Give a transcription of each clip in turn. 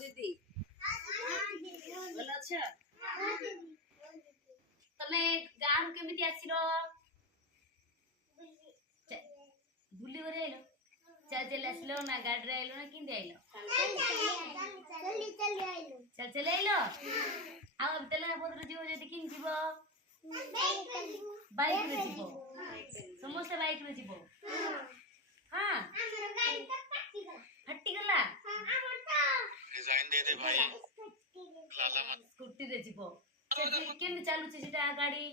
दीदी ଭଲ ଅଛ ତମେ ଗାଁରୁ କେମିତି ଆସିଲ ବୁଲି ବରେ ଆଇଲ ଚାଲ ଚାଲ ଆସିଲ ନା ଗାଡିରେ ଆଇଲ ନା କେମିତି ଆଇଲ ଚାଲ ଚାଲ ଆଇଲ ଆଉ ତେଲେଙ୍ଗା ପତ୍ର ଯିବ ଯଦି କେମିତି ଯିବ ବାଇକରେ ଯିବ ସମସ୍ତେ ବାଇକରେ ଯିବ हाँ फटी गला डिजाइन दे दे भाई लाला मत स्कूटी रे जीवो केम चालू छी सीटा गाड़ी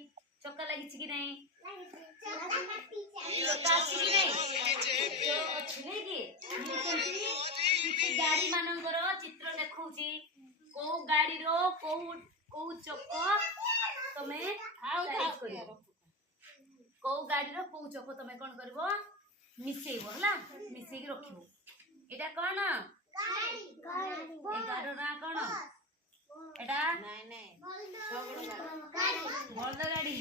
चक्का लागि छी कि नहीं चक्का छी कि नहीं जो अछि कि गाड़ी मानकर चित्र देखौ छी को गाड़ी रो को चक्का तमे साइज करियो को गाड़ी रो को चक्का तमे कोन करबो मिसेइबो हला मिसेइ के रखिबो एटा कोन गाड़ी एगारो ना कोन एटा नहीं नहीं बलद गाड़ी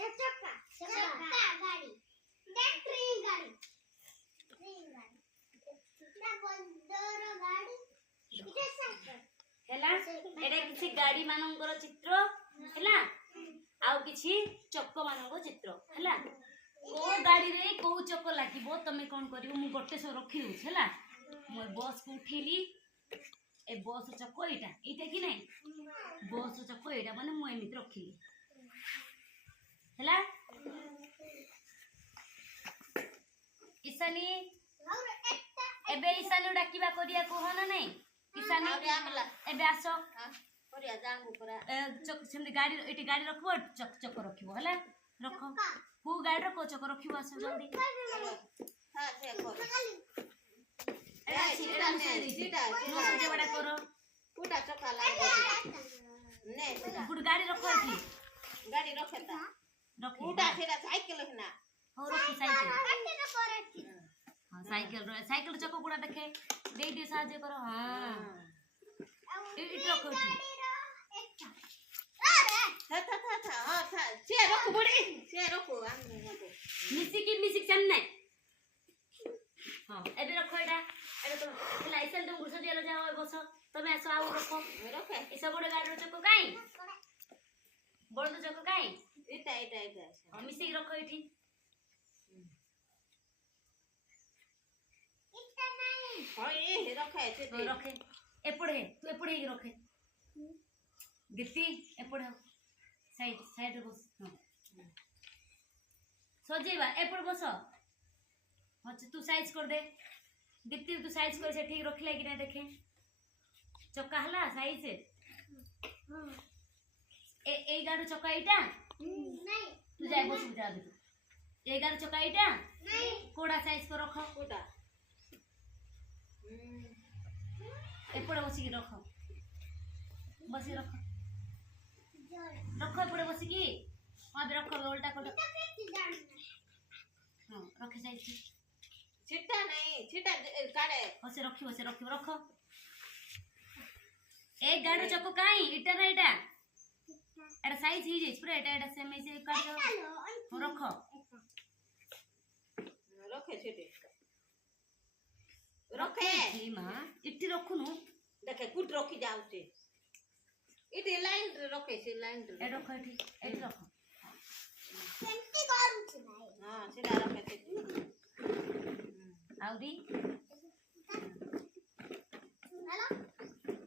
ए चक्का गाड़ी ट्रेन गाड़ी एटा बलदर गाड़ी एटा साइकिल हला एटा किछि गाड़ी मानकर चित्र हला आउ किछि चक्का मानकर चित्र हला को गाड़ी रे को चक्क लागिबो तमे कोन करिवो मु गोटे सो रखी दउ छला मो बस को उठेली ए बस चक्क एटा कि नै बस चक्क एटा माने मु एमित रखिली हला ईशानी एबे ईशानी डाकिबा करिया को हना नै ईशानी एबे आसो करिया जांगु परा चक सेमि गाड़ी एटी गाड़ी रखबो चक चक रखिबो हला रखो को गाड़ी रो को चक रखिबो आसो जल्दी हां से कर एटा सीटा ने सीटा नो से बड़ा करो कुटा चक्का लागे ने गुड गाड़ी रखो थी गाड़ी रखता रखो कुटा सेटा साइकिल ना हो रखी साइकिल हां साइकिल चक्का कुड़ा देखे दे दे साजे करो हां इट रखो थी था हां था से रखो बड़ी से रखो मिसिक चन्ने हां एबे रखो एटा तो लाइसेंस तुम गुसो दिलो जाओ बस तमे आसो आउ रखो रखे ई सब बड़ गाड़ी चक्को काई बड़ चक्को काई एटा हां मिसिक रखो एठी इटा नहीं हां ए रखे से रखे एपड़े तू एपड़े ही रखे दीप्ति एपड़ साइड बस सजेबा एपड़ बस अच्छा तू साइज कर दे दीप्ति तू साइज कर से ठीक रखले कि नहीं देखे चक्का हला साइज ए गाड़ो चक्का एटा नहीं तू जाय बस जा दे ए गाड़ो चक्का एटा नहीं कोडा साइज को रखो कोडा एपड़ बसी के रखो बसी रखो रखो पड़े बस की हां बे रखो उल्टा कर हां रखे जाई छिटा नहीं छिटा काड़े बसे रखो एक गाड़ो चक्को काई इटा ना इटा एटा साइज ही जे पूरा एटा सेम से काट दो रखो रखे छिटे रखे जी मां इट्टी रखुनु देखे कुट रखी जाउते इटी लाइन रखे से लाइन ए रखो एटी रखो केमती करू छी भाई हां सेटा रखे से आउरी हेलो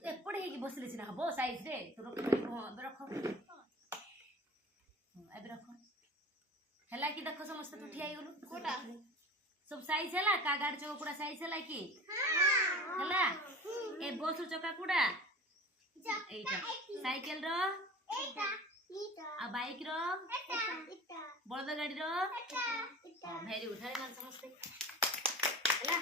एपड़े हे कि बसले सिना हबो साइज रे तो रखो रखो एबे रखो हला कि देखो समस्त तू ठियाई गलु कोटा सब साइज हला का गाड़ी चक्का कुड़ा साइज हला कि हां हला ए बस चक्का कुड़ा एटा साइकिल रो एटा आ बाइक रो एटा बड़द गाड़ी रो एटा वेरी उठारे समस्त ହେଲା